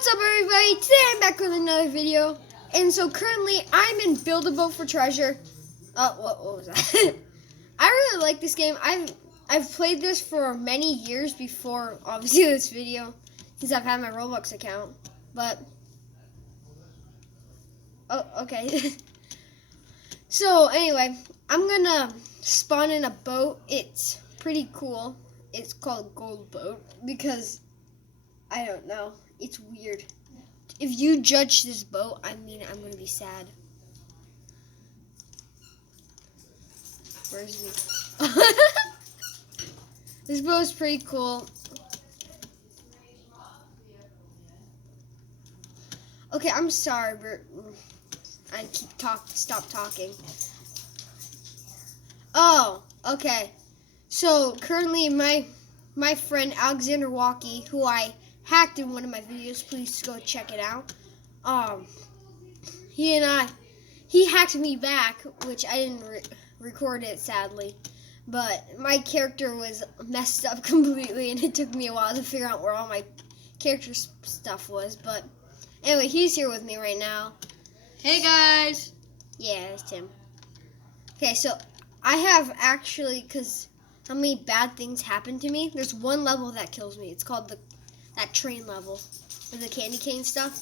What's up, everybody? Today I'm back with another video. And so currently I'm in Build a Boat for Treasure. What was that? I really like this game. I've played this for many years before obviously this video, since I've had my Roblox account. But okay. So anyway, I'm gonna spawn in a boat. It's pretty cool. It's called Gold Boat because I don't know. It's weird. If you judge this boat, I mean, I'm gonna be sad. Where's me? This boat's pretty cool. Okay, I'm sorry, but I stop talking. Oh, okay. So currently, my friend Alexander Walkie, who I hacked in one of my videos, please go check it out. He hacked me back, which I didn't record it, sadly. But my character was messed up completely, and it took me a while to figure out where all my character stuff was. But anyway, he's here with me right now. Hey guys! Yeah, it's Tim. Okay, so I have actually, because how many bad things happened to me, there's one level that kills me. It's called that train level with the candy cane stuff.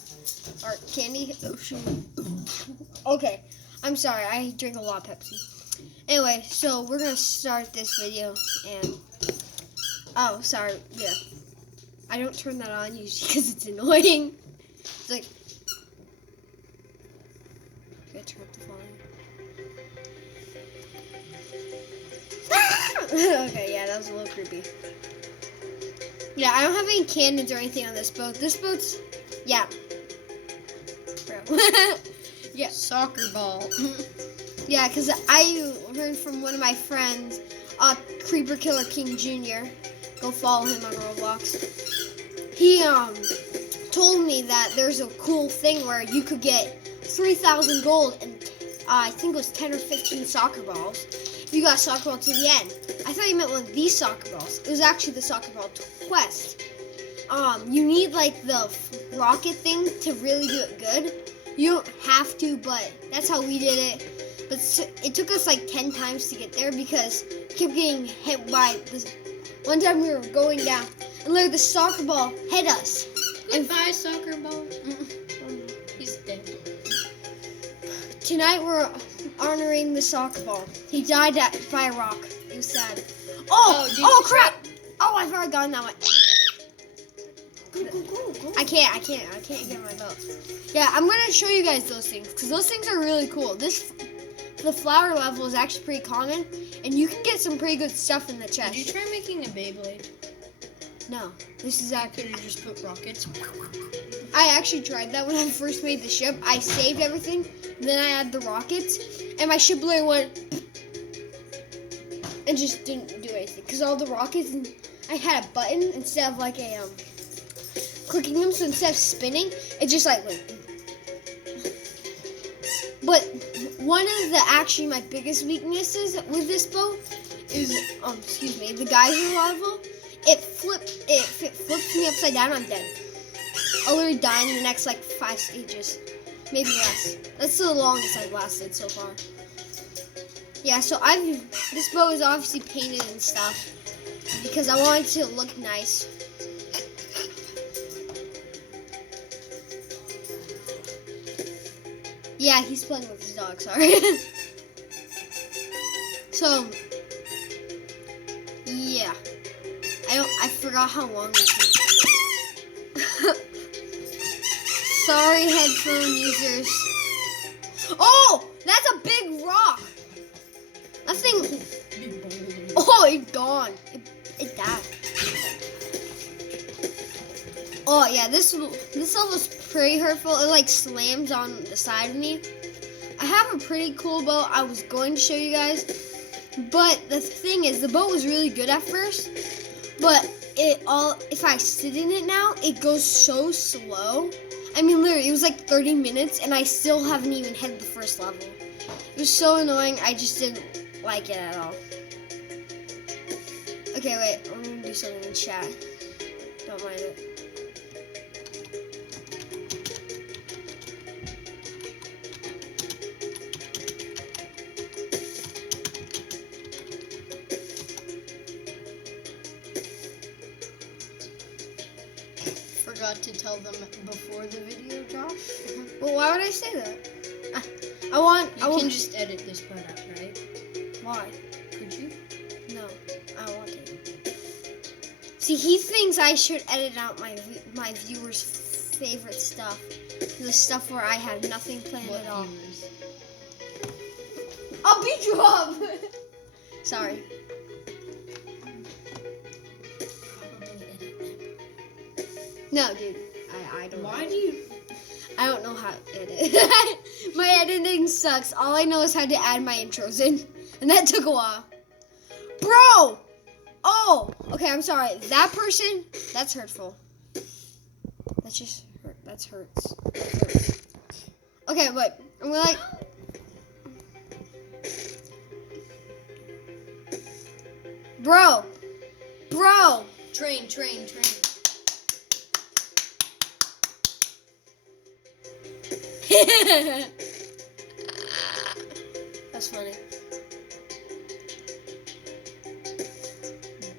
Or candy. Oh, shoot. Okay, I'm sorry. I drink a lot of Pepsi. Anyway, so we're going to start this video. And, oh, sorry. Yeah. I don't turn that on usually because it's annoying. It's like, I gotta turn up the volume. Okay, yeah, that was a little creepy. Yeah, I don't have any cannons or anything on this boat. This boat's, yeah. Bro. Yeah. Soccer ball. Yeah, because I heard from one of my friends, Creeper Killer King Jr. Go follow him on Roblox. He told me that there's a cool thing where you could get 3,000 gold and I think it was 10 or 15 soccer balls. If you got a soccer ball to the end. I thought you meant one of these soccer balls. It was actually the soccer ball quest. You need like the rocket thing to really do it good. You don't have to, but that's how we did it. But it took us like 10 times to get there because we kept getting hit by this. One time we were going down and literally the soccer ball hit us. Goodbye, soccer ball. He's dead. Tonight we're honoring the soccer ball. He died by a rock. It was sad. Oh crap! Oh, I've already gone that way. Go. I can't get my boat. Yeah, I'm gonna show you guys those things because those things are really cool. The flower level is actually pretty common, and you can get some pretty good stuff in the chest. Did you try making a Beyblade? No, this is actually. Could you just put rockets? I actually tried that when I first made the ship. I saved everything, then I had the rockets, and my ship literally went and just didn't do anything because all the rockets. And I had a button instead of like a clicking them, so instead of spinning, it just like went. But one of my biggest weaknesses with this boat is the geyser level. It flips me upside down. I'm dead. I'll literally die in the next like 5 stages, maybe less. That's the longest I've lasted so far. Yeah, so this boat is obviously painted and stuff because I wanted to look nice. Yeah, he's playing with his dog, sorry. So, yeah. I forgot how long this is. Sorry, headphone users. Oh, that's a big rock. That thing. Oh, it's gone. It died. Oh yeah, this level's pretty hurtful. It like slams on the side of me. I have a pretty cool boat I was going to show you guys, but the thing is, the boat was really good at first, but if I sit in it now, it goes so slow. I mean, literally, it was like 30 minutes, and I still haven't even hit the first level. It was so annoying. I just didn't like it at all. Okay, wait. I'm gonna do something in chat. Don't mind it. forgot to tell them before the video, Josh. Well, why would I say that? I want. You can just edit this part out, right? Why? Could you? No, I don't want to. See, he thinks I should edit out my viewers' favorite stuff, the stuff where I have nothing planned What at all. viewers? I'll beat you up. Sorry. Probably edit them. No, dude. I don't. Why do you? I don't know how to edit. My editing sucks. All I know is how to add my intros in, and that took a while. Bro! Oh! Okay, I'm sorry. That person, that's hurtful. That's just hurt. That hurts. Okay, but I'm gonna like... Bro! Bro! Train. That's funny.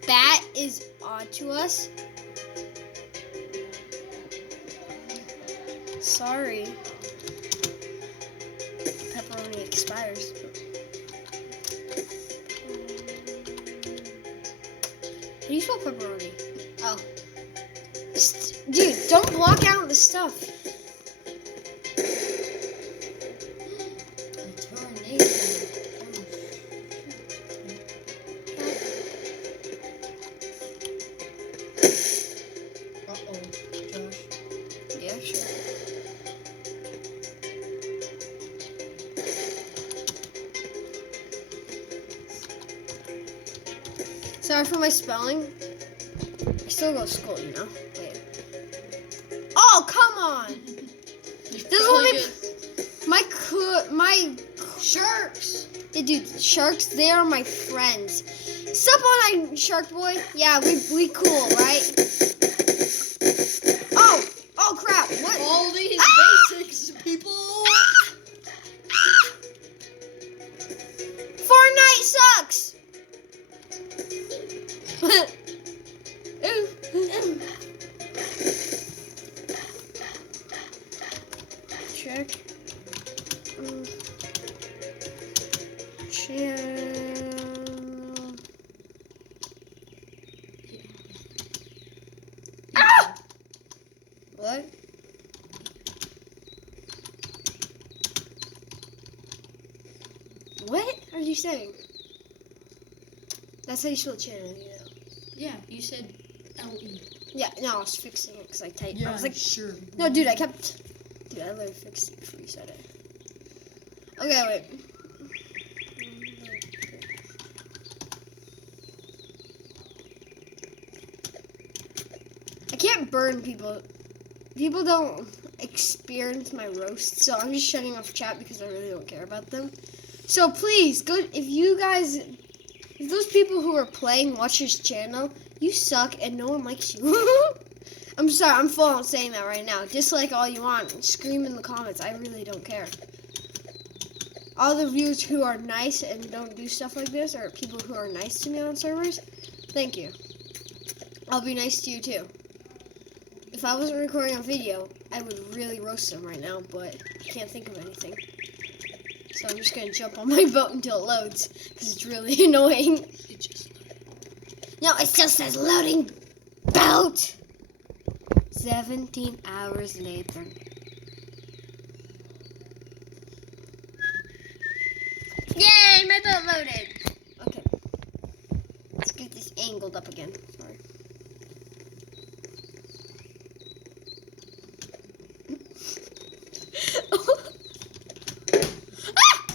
Bat is on to us. Sorry. Pepperoni expires. How do you spell pepperoni? Oh. Dude, don't block out the stuff. Yeah, sure. Sorry for my spelling. I still go to school, you know. Wait. Oh, come on! This is what my sharks. Yeah, dude, sharks. They are my friends. Sup on Shark Boy? Yeah, we cool, right? Oh crap! What? All these basics, people. Fortnite sucks. Check. Channel. Ah! What? What are you saying? That's how you spell channel, you know. Yeah, you said LE. Yeah, no, I was fixing it because I typed. I was like, sure. no, dude, I literally fixed it before you said it. Okay, wait. I can't burn people. People don't experience my roast, so I'm just shutting off chat because I really don't care about them. So please, go if those people who are playing watch his channel, you suck and no one likes you. I'm sorry, I'm full on saying that right now. Dislike all you want. Scream in the comments. I really don't care. All the viewers who are nice and don't do stuff like this, or people who are nice to me on servers, thank you. I'll be nice to you too. If I wasn't recording a video, I would really roast them right now, but I can't think of anything. So I'm just gonna jump on my boat until it loads, because it's really annoying. It just No, it still says loading boat. 17 hours later. Yay, my boat loaded. Okay. Let's get this angled up again. Sorry. Ah!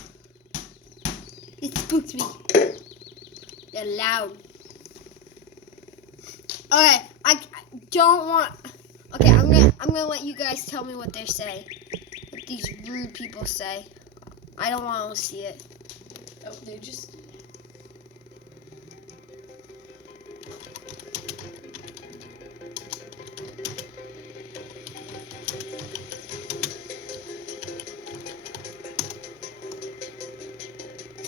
It spooked me. They're loud. Okay, I don't want. Okay, I'm gonna let you guys tell me what they say. What these rude people say. I don't want to see it. oh, they just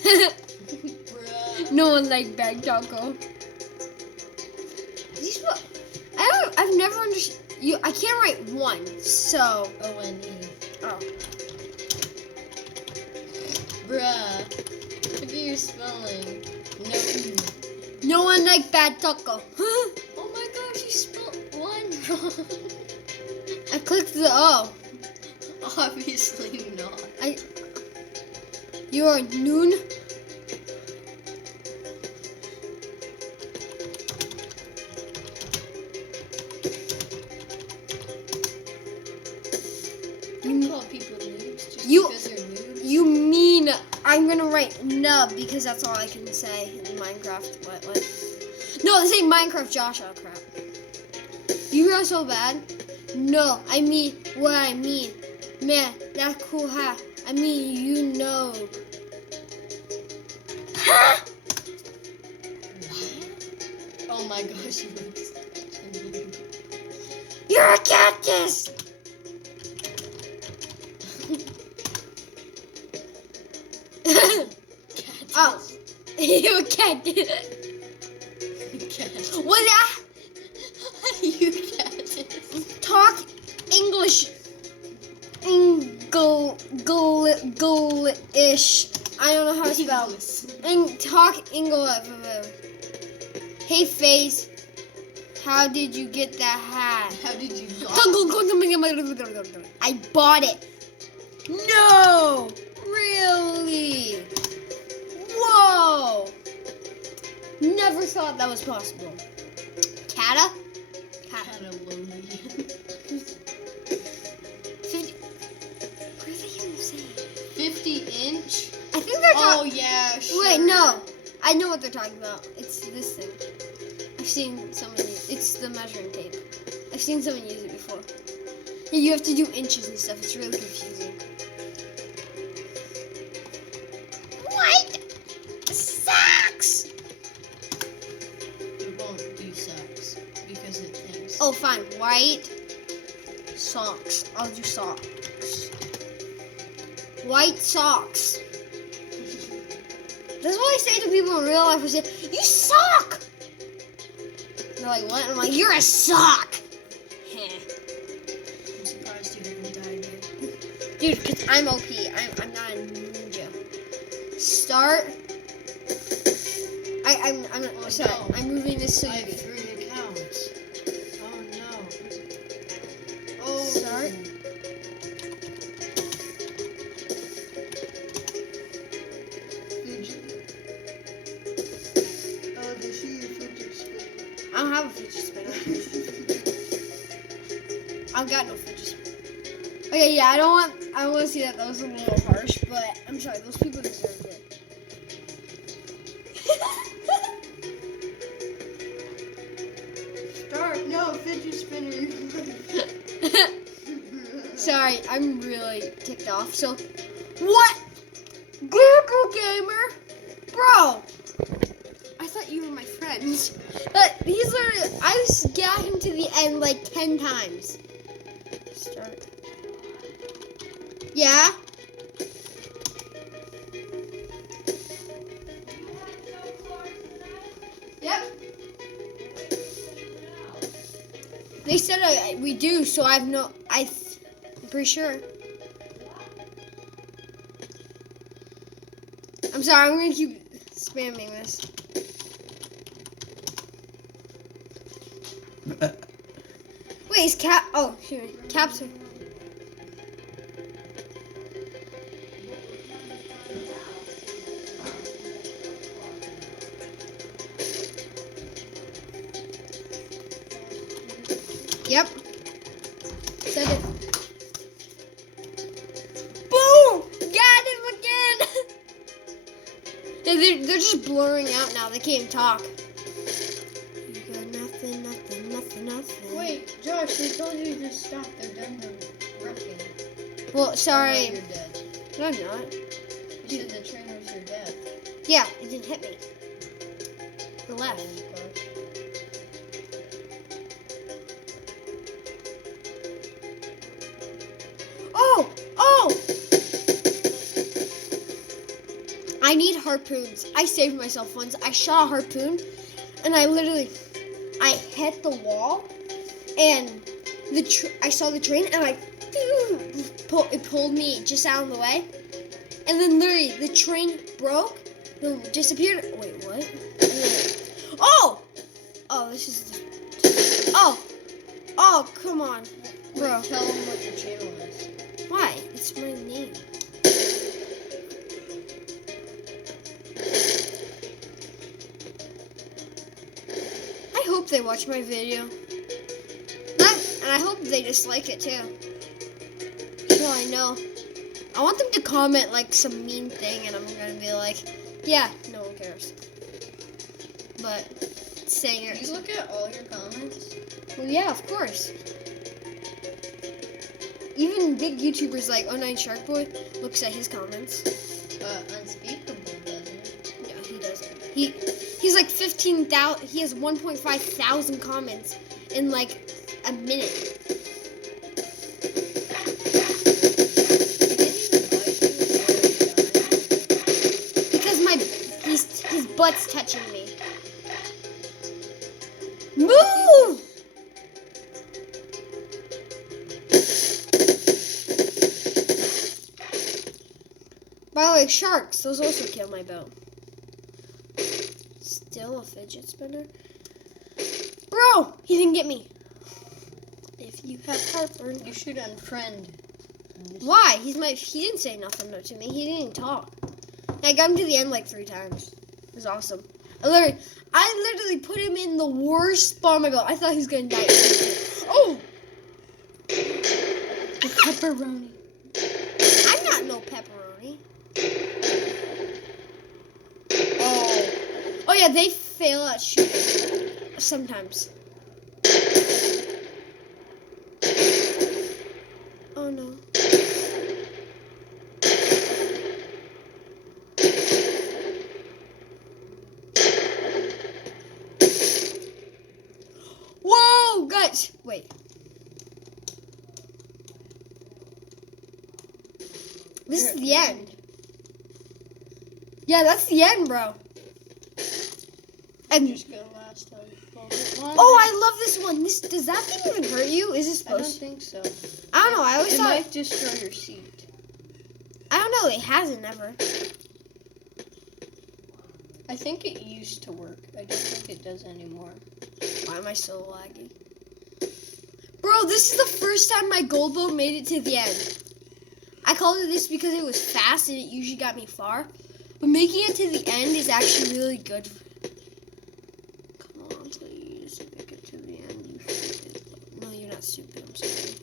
bruh. No one like Bag Taco. These I've never understood. I can't write one, so. O-N-E. Oh. Bruh. Look at your spelling. No. No one like bad taco. Oh my gosh, you spelled one wrong. I clicked the O. Obviously not. You are noon. Don't call people noobs just You- because they're noobs. You mean I'm gonna write nub because that's all I can say in Minecraft. What? No, this ain't Minecraft, Joshua. Crap. You are so bad. No, I mean what I mean. Man, that's cool, huh? I mean, you know. Ha! Oh my gosh, you look You're a cactus. Oh, you a cactus. Cat. What that? You cat. Talk English. English. I don't know how to spell. And talk English. Hey, Face. How did you get that hat? How did you got I bought it. No! Really? Whoa! Never thought that was possible. Kata? Catalonian. 50. What are they even saying? 50-inch? I think they're Oh talking. yeah, sure. Wait, no. I know what they're talking about. It's this thing. I've seen someone use it's the measuring tape. I've seen someone use it before. Yeah, you have to do inches and stuff. It's really confusing. White socks! We won't do socks because it thinks. Oh, fine. White socks. I'll do socks. White socks. That's what I say to people in real life. I say, you suck! They're like, what? I'm like, you're a sock! Heh. I'm surprised you haven't died yet. Dude, because I'm OP. I'm not a ninja. Start. I'm Oh, sorry. no. I'm moving this so I you have 3 accounts. Oh no. Oh. Start. Fidget. Oh, they see your fidget spinner. I don't have a fidget spinner. I've got no fidget spinner. Okay, yeah, I don't want to see that. That was a little harsh, but I'm sorry. Those people deserve it. Start. No, fidget spinner. Sorry, I'm really ticked off. So, what? Google Gamer? Bro, I thought you were my friends. But he's literally, I got him to the end like 10 times. Start. Yeah? Yep. They said we do, so I'm pretty sure. I'm sorry, I'm gonna keep spamming this. Wait, is Cap? Oh, shoot, Cap's. Yep. Said it. Boom! Got him again! Yeah, they're just blurring out now. They can't talk. You got nothing. Wait, Josh, they told you to stop. They're done the wrecking. Well, Oh, sorry. no, you're dead. No, I'm not. You said the train was your death. Yeah, it didn't hit me. The left. Oh! I need harpoons. I saved myself once. I shot a harpoon, and I hit the wall, and I saw the train and it pulled me just out of the way. And then literally the train broke, disappeared. Wait, what? And then, oh, this is. Oh, come on, bro. Tell them what your channel is. Why? It's my name. I hope they watch my video. And I hope they dislike it too. So I know. I want them to comment like some mean thing and I'm gonna be like, yeah, no one cares. But saying it. You look at all your comments? Well, yeah, of course. Even big YouTubers like O9 Shark Boy looks at his comments. Unspeakable doesn't. Yeah, he doesn't. He's like 15,000. He has 1.5 thousand comments in like a minute. Because his butt's touching me. Move! By the way, sharks, those also kill my boat. Still a fidget spinner? Bro, he didn't get me. If you have heartburn, You should unfriend. why? He didn't say nothing to me. He didn't talk. I got him to the end like 3 times. It was awesome. I literally put him in the worst spot on my boat. I thought he was gonna die. Oh! The pepperoni. I'm not no pepperoni. Oh yeah, they fail at shooting sometimes. Oh no. Whoa, guys! Wait. This is the end. Yeah, that's the end, bro. And Just go last time. oh, I love this one. Does that thing even hurt you? Is it I don't supposed to? think so. I don't know. I always It thought. might destroy your seat. I don't know. It hasn't ever. I think it used to work. I don't think it does anymore. Why am I so laggy? Bro, this is the first time my gold boat made it to the end. I called it this because it was fast and it usually got me far. But making it to the end is actually really good. Come on, please. Make it to the end, you stupid. No, you're not stupid. I'm sorry.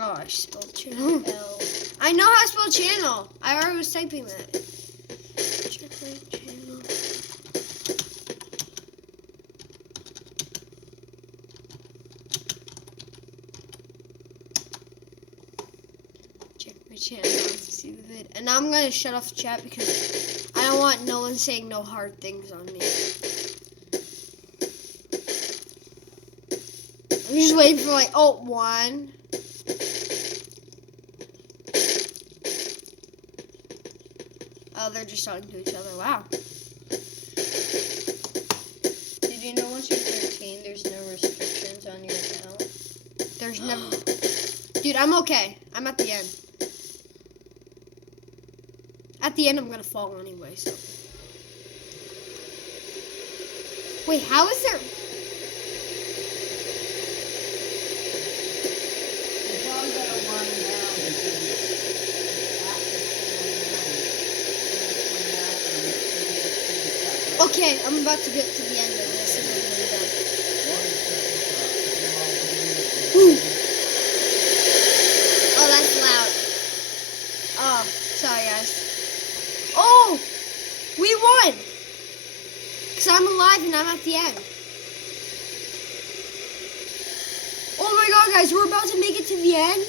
Oh, I spelled channel. L. I know how to spell channel. I already was typing that. Check my channel. Check my channel to see the vid. And now I'm gonna shut off the chat because I don't want no one saying no hard things on me. I'm just waiting for like, oh, 1. Oh, they're just talking to each other. Wow. Did you know once you're 13, there's no restrictions on your account? There's never... Dude, I'm okay. I'm at the end. At the end, I'm gonna fall anyway, so... Wait, how is there... Okay, I'm about to get to the end of this and then we're done. Woo! Oh, that's loud. Oh, sorry guys. Oh! We won! Because I'm alive and I'm at the end. Oh my god, guys, we're about to make it to the end.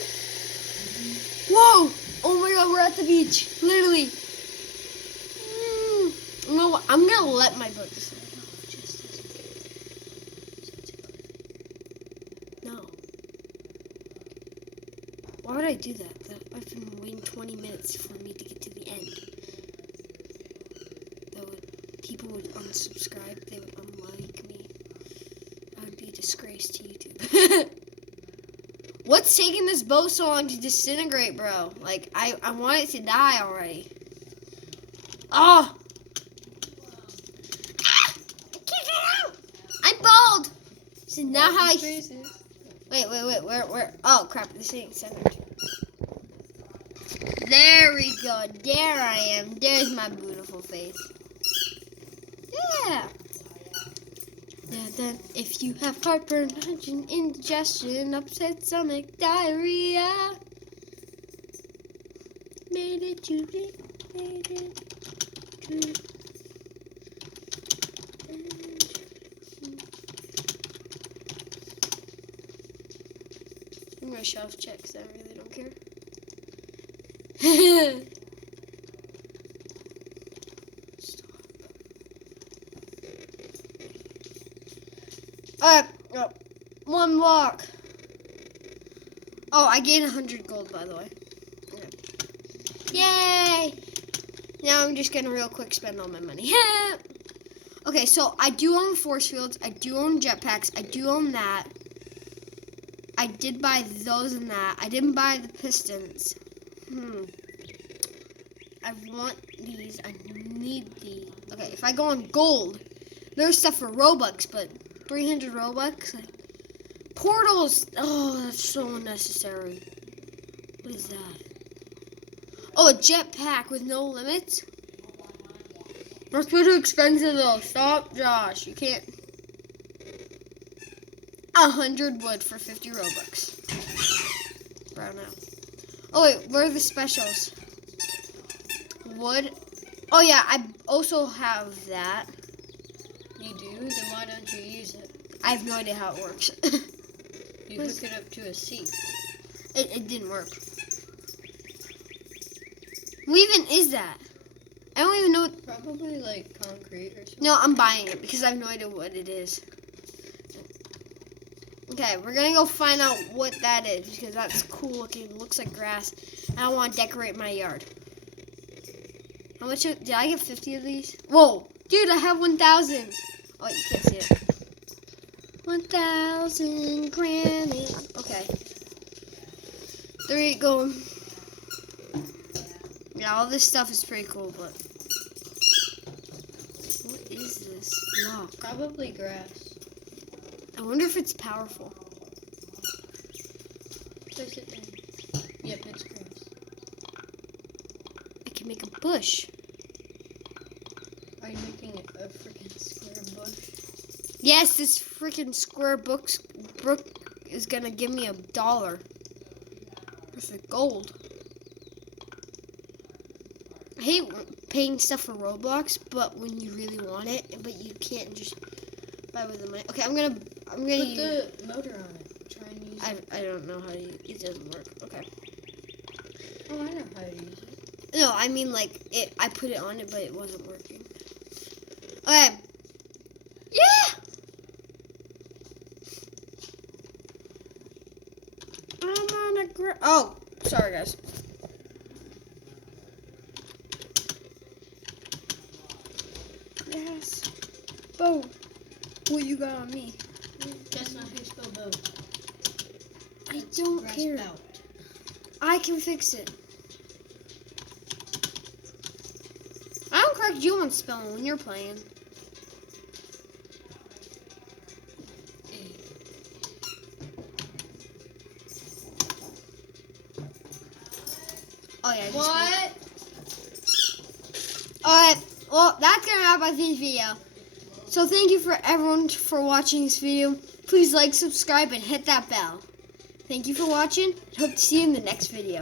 Whoa! Oh my god, we're at the beach. Literally. You know what? I'm gonna let my boat descend. No. Why would I do that? I've been waiting 20 minutes for me to people would unsubscribe. They would unlike me. I would be a disgrace to YouTube. What's taking this bow so long to disintegrate, bro? Like, I want it to die already. Oh! Ah! I can't get out! I'm bald! So now how I... Wait, where? Oh, crap, this ain't centered. There we go. There I am. There's my beautiful face. Yeah. Then if you have heartburn, indigestion, upset stomach, diarrhea, made it to be, made it to. I'm gonna shelf check because I really don't care. Oh, one block. Oh, I gained 100 gold, by the way. Okay. Yay! Now I'm just gonna real quick spend all my money. Okay, so I do own force fields. I do own jetpacks. I do own that. I did buy those and that. I didn't buy the pistons. I want these. I need these. Okay, if I go on gold, there's stuff for Robux, but 300 Robux? Like, portals! Oh, that's so unnecessary. What is that? Oh, a jetpack with no limits? That's too expensive though. Stop, Josh. You can't. 100 wood for 50 Robux. Brown out. Oh wait, where are the specials? Wood. Oh yeah, I also have that. You do? Then why don't you use it? I have no idea how it works. You hook it up to a seat. It didn't work. What even is that? I don't even know what... Probably like concrete or something. No, I'm buying it because I have no idea what it is. Okay, we're gonna go find out what that is because that's cool looking. It looks like grass. And I want to decorate my yard. How much did I get? 50 of these? Whoa, dude, I have 1,000. Oh, you can't see it. 1,000 granite. Okay. There you go. Yeah, all this stuff is pretty cool, but what is this block? Probably grass. I wonder if it's powerful. Place it in. Yep, it's grass. I can make a bush. Are you making a freaking square bush? Yes, this freaking square brook is gonna give me $1. That's the gold. I hate paying stuff for Roblox, but when you really want it, but you can't just buy with the money. Okay, I'm gonna Put the motor on it. Try and use it. I don't know how to use it. It doesn't work. Okay. Oh, I know how to use it. No, I mean like it. I put it on it, but it wasn't working. Okay. Yeah. I'm on a oh, sorry guys. Yes. Bo, what you got on me? That's not how you spell bow. I don't Grass care. belt. I can fix it. I don't correct you on spelling when you're playing. Oh yeah. What? Alright, well that's gonna wrap up this video. So thank you for everyone for watching this video. Please like, subscribe, and hit that bell. Thank you for watching. Hope to see you in the next video.